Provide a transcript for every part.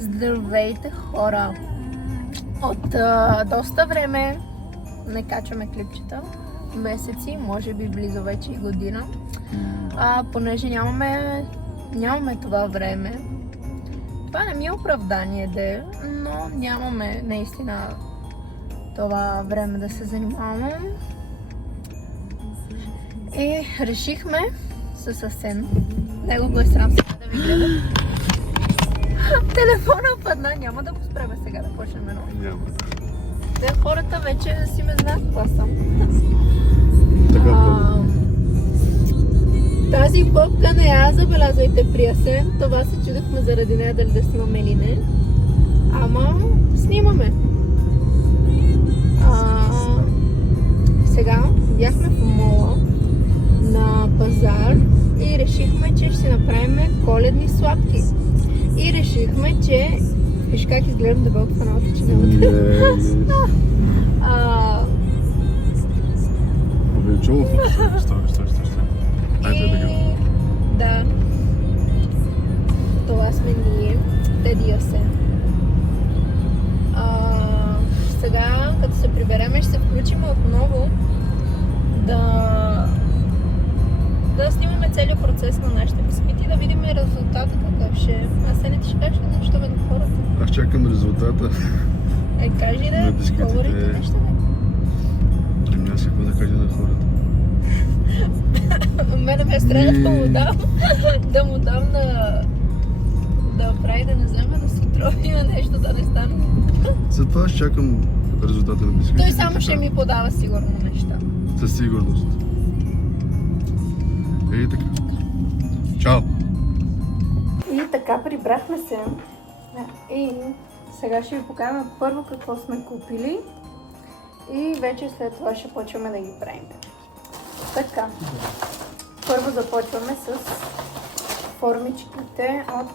Здравейте, хора! От доста време не качваме клипчета. Месеци, може би близо вече и година. Понеже нямаме това време. Това не ми е оправдание, но нямаме наистина това време да се занимаваме. И решихме с Асен. Него го е срам сега да ви гледа. Телефона падна, няма да го спреме сега да почнем едно. Няма. Те хората вече си ме знаят това съм. Тази попка не я забелязвайте при Асен. Това се чудихме заради нея дали да снимаме или не. Ама снимаме. Сега бяхме в мола на пазар и решихме, че ще си направим коледни сладки. И решихме, че... Виж как изглеждам дебелко в аналата, че няма да... Увеличило в Стой. И... Да. Това сме ние. Теди Асен. Сега, като се прибереме, ще се включим отново да снимаме целият процес на нашите бисквити, да видим резултата какъв ще е. Асен, ти ще кажеш ли нещо на хората? Аз чакам резултата. Кажи на бисквитите. говорите нещо, Ами аз какво да кажа на хората? Мене ме е страх да му дам да прави да не вземе, да се трови на нещо, да не стане. Затова аз чакам резултата на бисквитите. Той само ще ми подава сигурно неща. Със сигурност. И така. Чао! И така прибрахме се. И сега ще ви покажем първо какво сме купили. И вече след това ще почваме да ги правим. Така. Първо започваме с формичките от...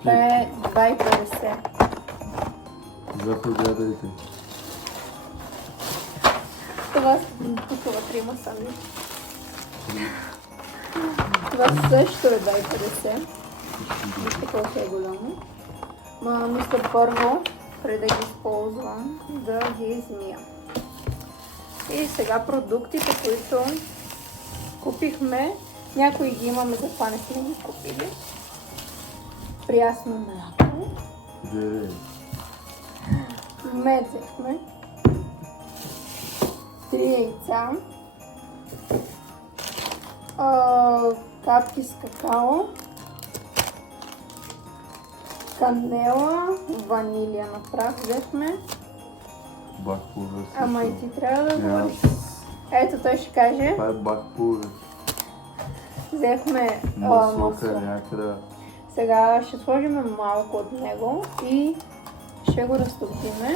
Това е 2,50. Заповядайте. Това купува 3 сандвичи. Това също е 2,50. Вижте колко е голямо. Мисля първо, преди да ги използвам, да ги измия. И сега продуктите, които купихме, някои ги имаме, за това не сме ги купили. Прясно мляко. Мед взехме. 3 яйца. Капки с какао. Канела, ванилия на прах взехме. Бакпулвер. Ама и ти трябва да говориш. Ето той ще каже. Това е бакпулвер. Взехме Масло. Сега ще сложим малко от него и ще го разтопиме.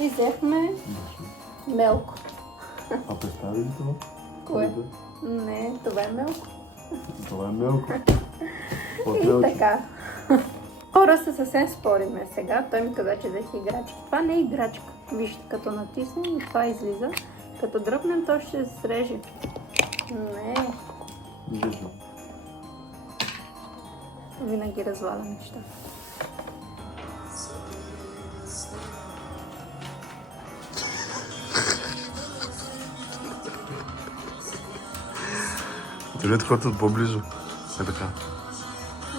И взехме мелко. А представи ли това? Кое? Не, това е мелко. Това е мелко. И така. Хора се съвсем спориме сега. Той ми каза, че взех играчка. Това не е играчка. Вижте, като натиснем и това излиза. Като дръпнем, то ще се среже. Не. Виждам. Винаги разваля неща. Дойдете хората от по-близо. Е така.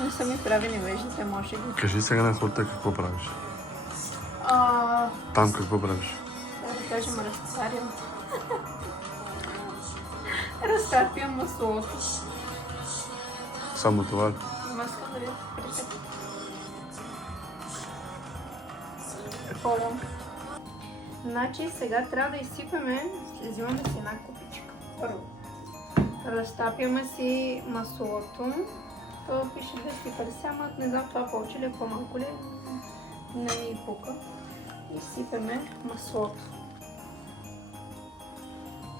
Не са ми прави невеждите, може би. Кажи сега на хората какво правиш. Там какво правиш? Да кажем, разтварям. Разтапям маслото. Само това ли? Маска да ви притък. Полям. Значи сега трябва да изсипаме, взимаме си една купичка. Първо. Разтапяме си маслото. Това пише 250, ама не знам това повече ли е, по-малко ли, не ми пука. Изсипеме маслото.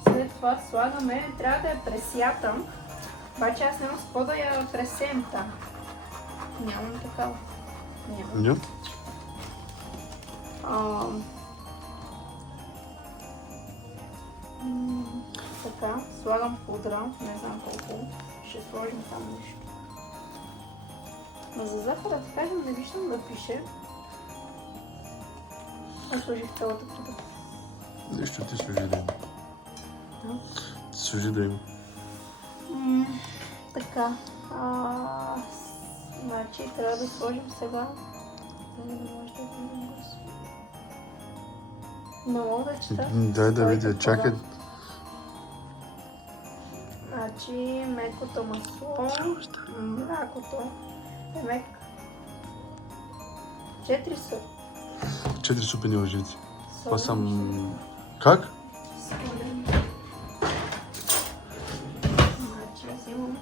След това слагаме, трябва да я пресятам, обаче аз нямам с какво да я пресеем там. Нямам такава. Нямам. Така, слагам пудра, не знам колко, ще сложим там нещо. Но за захара, да кажем, не виждам да пише. Аз сложих цялата продукта. Нищо ти служи да има. Служи да има. Така. Значи трябва да сложим сега. Не може да видим глас. Не мога да чета. Дай да видя, чакай. Значи мекото масло, млякото е мек. 4 са. 4 супени лъжици. Това Солим. съм... Как? Солим. Значи аз имам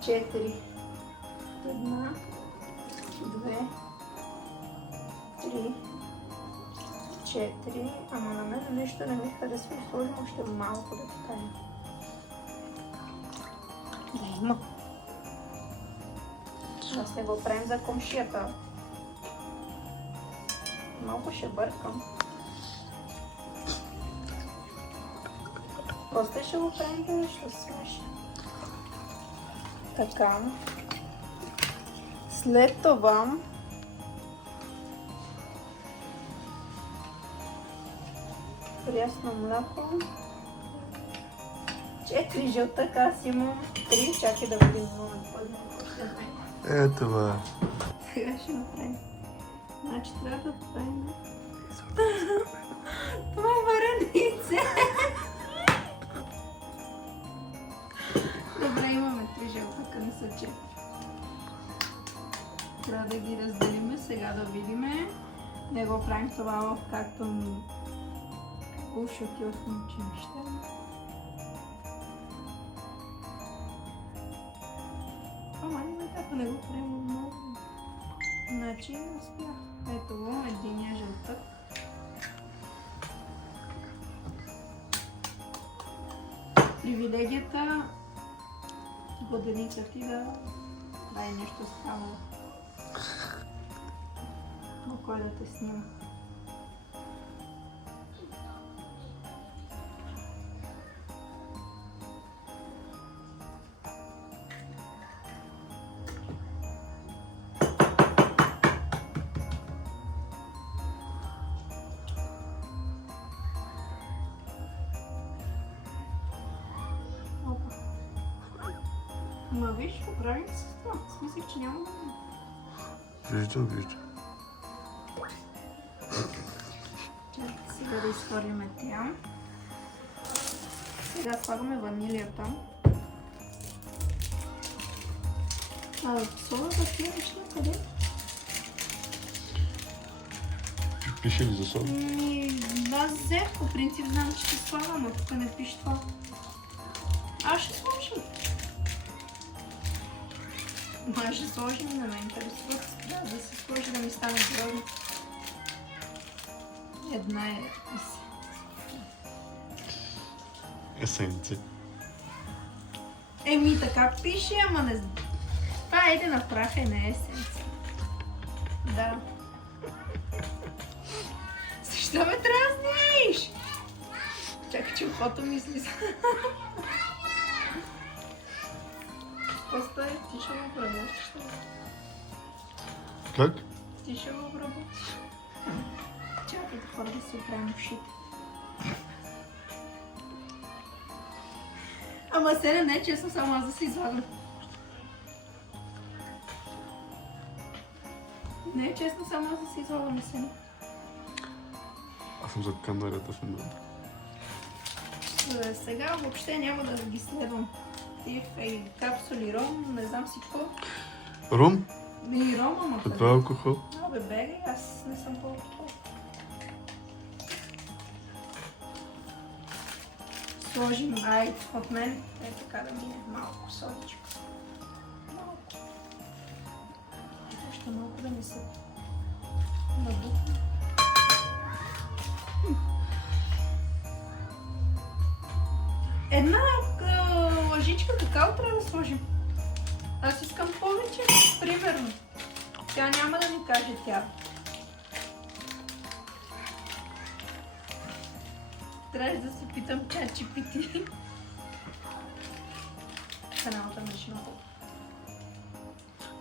4. 1, 2, 3, 4. Ама на мен нещо не ми харесва и сложим още малко да ти кажа. Да има. Аз не го правим за комшията. Малко ще бъркам. Просто ще го правим да нещо смешно. Така. След това прясно мляко. 4 жълтъка, аз имам 3. Чакай да видим момент. Ето бе. Сега ще направим. Значи трябва да правим. Това е варенице. Добре, имаме 3 жълтъка, не са 4. Трябва да ги разделим. Сега да видим. Не го правим това в както уши от училище. Ама няма така, не го правим много. Значи успях. Ето го, единия жълтък. Привилегията годеница ти да дай нещо става. Го кой да те снима. Ма виж, оправим се с това. Смислих, че няма да има. Виждам. Чакай сега да изхвърлим тя. Сега слагаме ванилията. Солата тия неща къде? Пише ли за сол? Аз взех, по принцип знам, че ще слагам, но тук не пише това. Аз ще сложим. Аз ще сложим, на мен интересува. Трябва да се сложи да ми стане грозно. Една е Есенци. Еми, така пише, ама не знам. Това еде на праха и не е есенция. Да. Защо ме дразниш? Чакай, че ухото ми излиза. Просто ти ще го обработиш. Как? Ти ще го обработиш. Чакай, хора да си оправим ушите. Ама сега не е честно, само аз да се излагам. Не е честно, само аз да се излагам сега. Аз съм зад камерата в момента. Сега въобще няма да ги следвам. И капсули ром, не знам всичко. Рум? И ром, ама А това е алкохол? Абе, бегай, аз не съм по-алкохол. Сложим от мен. Е така да мине малко содичко. Малко. Още малко да ми се набухне. Една лъжичка какао трябва да сложим. Аз искам повече, примерно. Тя няма да ми каже тя. Трябваше да се питам ChatGPT. Каналата на Шимко.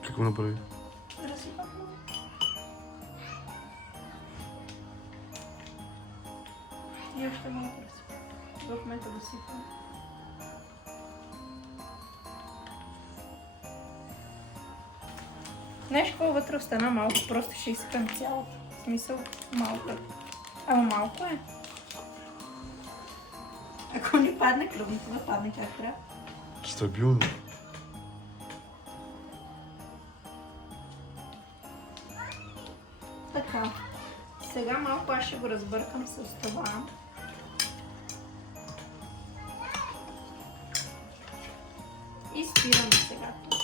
Какво направи? Разсипах. И още малко разсипах. В момента да сипвам. Знаеш какво вътре остана малко? Просто ще изсипам цялото. В смисъл малко. Ама малко е. Ако ни падне кръвното, да падне как трябва. Стабилно. Така. Сега малко аз ще го разбъркам с това. И спираме сега тук.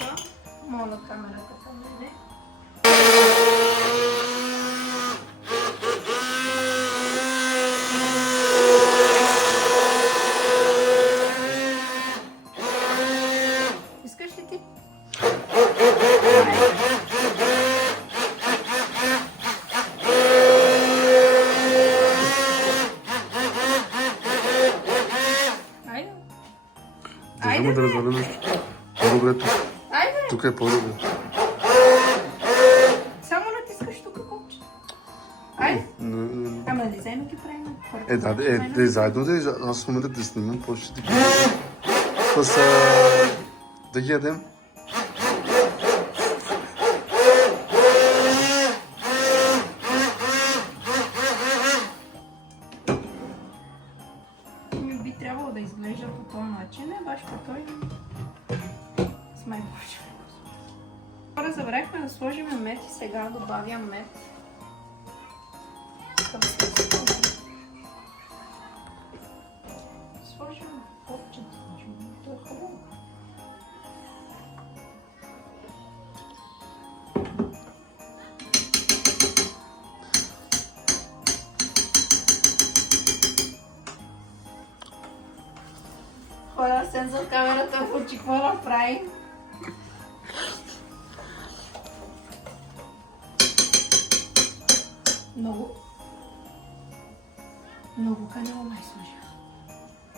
Моля камерата към мене. Искаш ли ти? Айде. Държаме да развалим. По-добре тук. Айде. Тук е по-добре. Само натискаш тук копче. Айде. Ама да заедно ги правим. Заедно да аз в момента да снимам, после ще ти кажа. Да ги ядем. Би трябвало да изглежда по този начин, не баш по този. Смай Боже. Разбрахме да сложим мед и сега добавям мед. Сложим копчето, то е хубаво. Хора, сен за камерата в очи, какво направи? Много канало май сложих.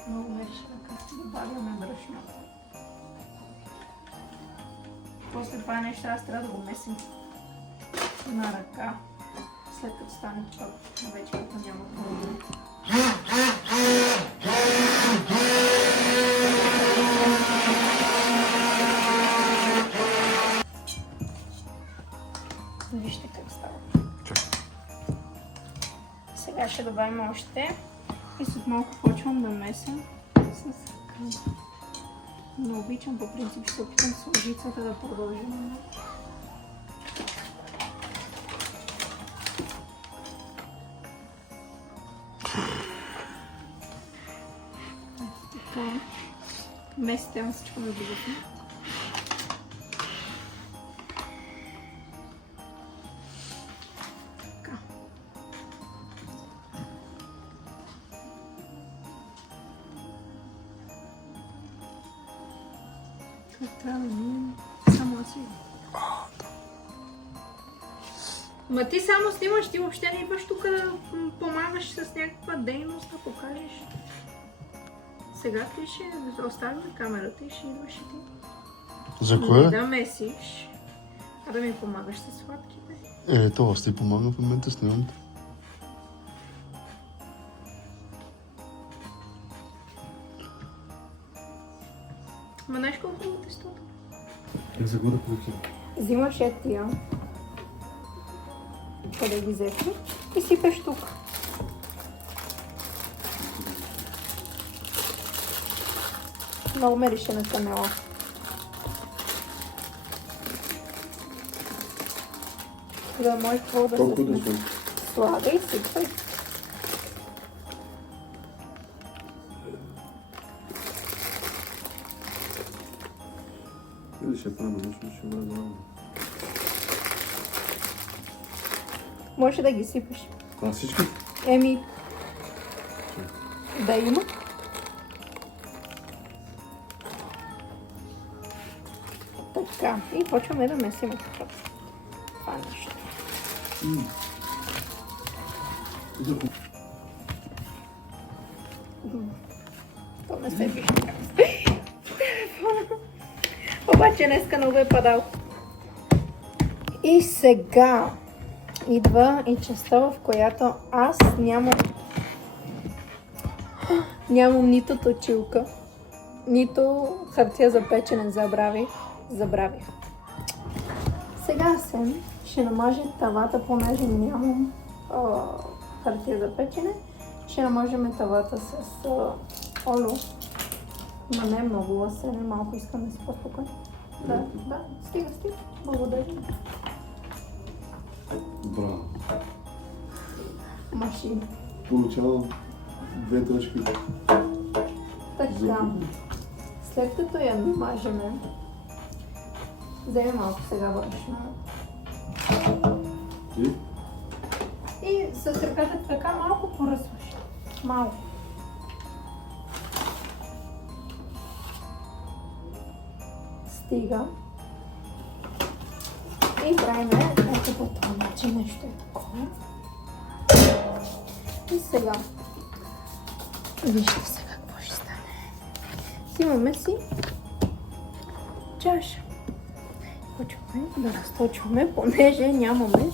Много ме реши да добавяме брашно. После това нещо аз трябва да го месим на ръка. След като стане това, вече като няма проблем. Вижте как става. Сега ще добавим още и след малко почвам да меся с ръка. Не обичам, по принцип ще се опитам с лъжицата да продължим. Така. Месите всичко ме близък. Трябва да минем само аз. Ма ти само снимаш, ти въобще не идваш тук да помагаш с някаква дейност, да покажеш. Сега ти ще оставим камерата и ще идваш и ти. За кое? Да месиш, а да ми помагаш с сладките. Ето, аз ти помагам в момента, снимам. Ма знаеш колко хубаво тестото? За горе получи. Взимаш тия, къде ги взехме и сипеш тук. Много ме реши на канала. Да може какво да Колко се да сме? слагай, сипай. Или ще правим нещо, ще бъде главно. Може да ги сипаш. А всички? Еми, да има. Така, и почваме да месим това нещо. То не се вижда как. Обаче днеска много е падал. И сега идва и частта, в която аз нямам нито точилка, нито хартия за печене. Забравих. Сега ще намажа тавата, понеже нямам хартия за печене. Ще намажем тавата с олио. Ма не е много лъсене, малко искам да си по-спокойно. Да, стига. Благодаря. Браво. Машина. Получавам 2 точки. Така. След като я намажеме, вземем малко сега брашно. И с ръката в ръка малко поръсваш. Малко. Стига. И правим ето по това начин, нещо е такова. И сега. Вижте сега какво ще стане. Взимаме си чаша. Почваме да разточваме, понеже нямаме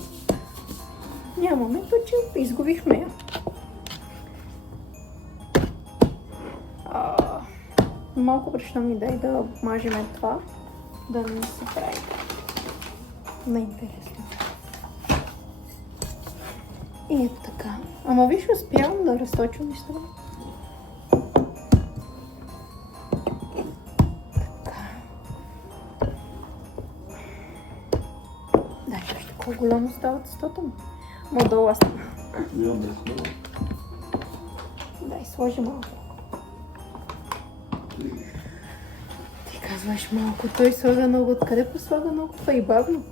точилка. Изгубихме я. Малко брашно ми дай да мажеме това, да не се прави неинтересно. И ето така. Ама виж, успявам да разточвам нещата. Така. Дай, още по-голямо става тестото му. Модол аз. Дай, сложи малко. Ти казваш малко, той слага много. Откъде послага много? Това и бавно.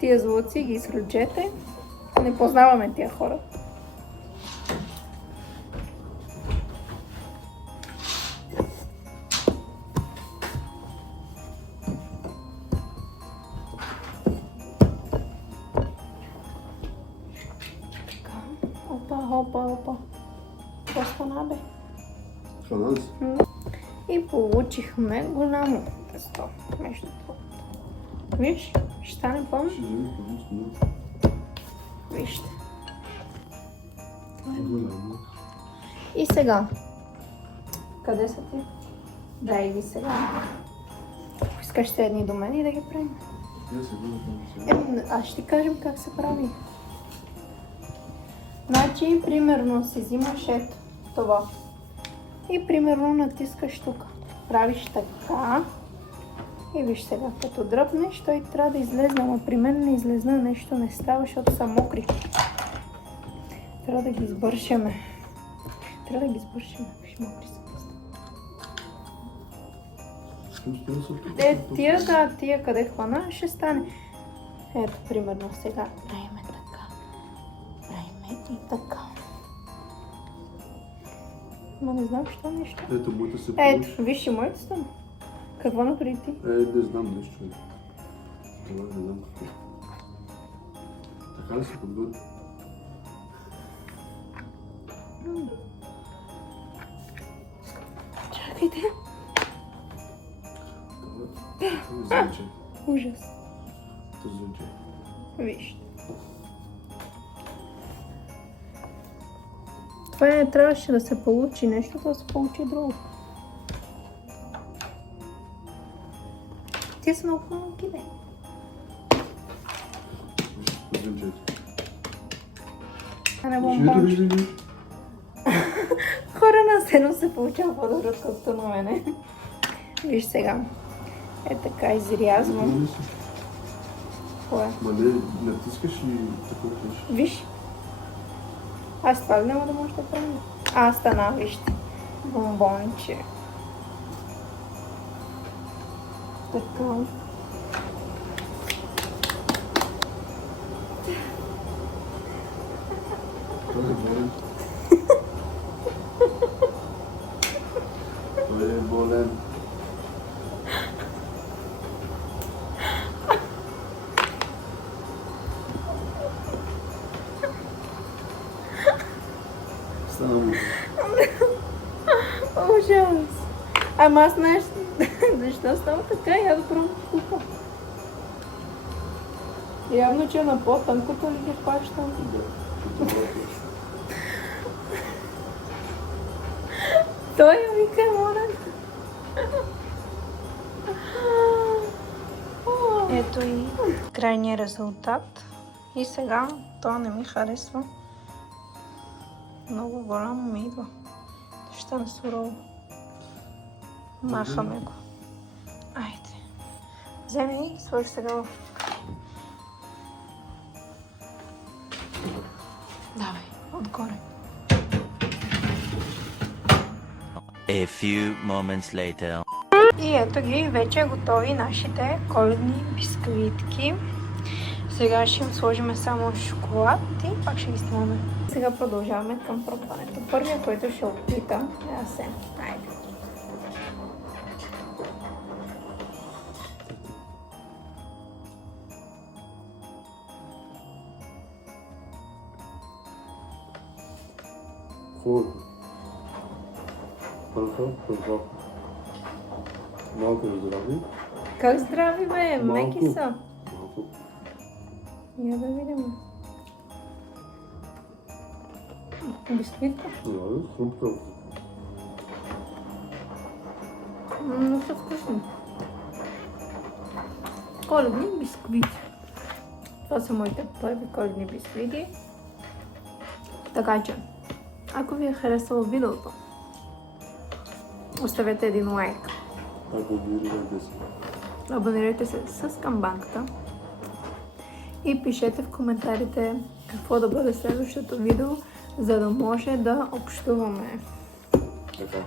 Тия злоци ги изключете. Не познаваме тия хора. Опа. Какво стана, бе? Шананс. И получихме голямо тесто. Нещо това. Виж, ще стане пълно. Ще вземи по-дълго. Вижте. Голямо. И сега. Къде са ти? Дай ги сега. Ако искаш те едни до мен и да ги правим. Аз ще ти кажем как се прави. Значи, примерно си взимаш ето това. И примерно натискаш тук. Правиш така. И виж сега, като дръпнеш, той трябва да излезне. Ама при мен не излезна, нещо не става, защото са мокри. Трябва да ги избършаме. Виж, мокри са. Тия къде хвана, ще стане. Ето, примерно сега. Правиме така. Правиме и така. Ма не знам, що нещо. Ето, моята се получи. Ето, виж и моята стана. Какво направи ти? Не знам нещо. Това не знам какво. Така ли се подготви? Чакайте. Това звучи. Ужас. Това звучи. Виж. Това не трябваше да се получи нещо, да се получи друго. Те са много малки, бе. А не бомбонче. Хора на сено се получава по-добро, отколкото на мене. Виж сега. Е така, изрязвам. Кое? Ма не, натискаш и такова нещо. Виж. Аз това няма да може да правя. Стана, вижте. Бомбонче. Така. Той е болен. Той е болен. Ужас. Ама аз знаеш защо става така и аз пробвам купа. Явно, че на по-тънкото ли ги хващам. Той я вика, моля. Ето и крайния резултат. И сега това не ми харесва. Много голямо ми идва. Ще е сурово. Махаме го. Айде. Вземи и сложи сега в... Давай, отгоре. A few moments later. И ето ги, вече готови нашите коледни бисквитки. Сега ще им сложим само шоколад и пак ще ги снимаме. Сега продължаваме към пробването. Първият, който ще опитам е Асен. Айде. Хубаво. Първо. Малко е здрави. Как здрави, бе? Меки са. Малко. Я да видим. Бисквитка. Да, хрупка. Но са вкусни. Коледни бисквити. Това са моите първи коледни бисквити. Така че, ако ви е харесало видеото, оставете един лайк. Абонирайте се с камбанката. И пишете в коментарите какво да бъде следващото видео, за да може да общуваме. Така.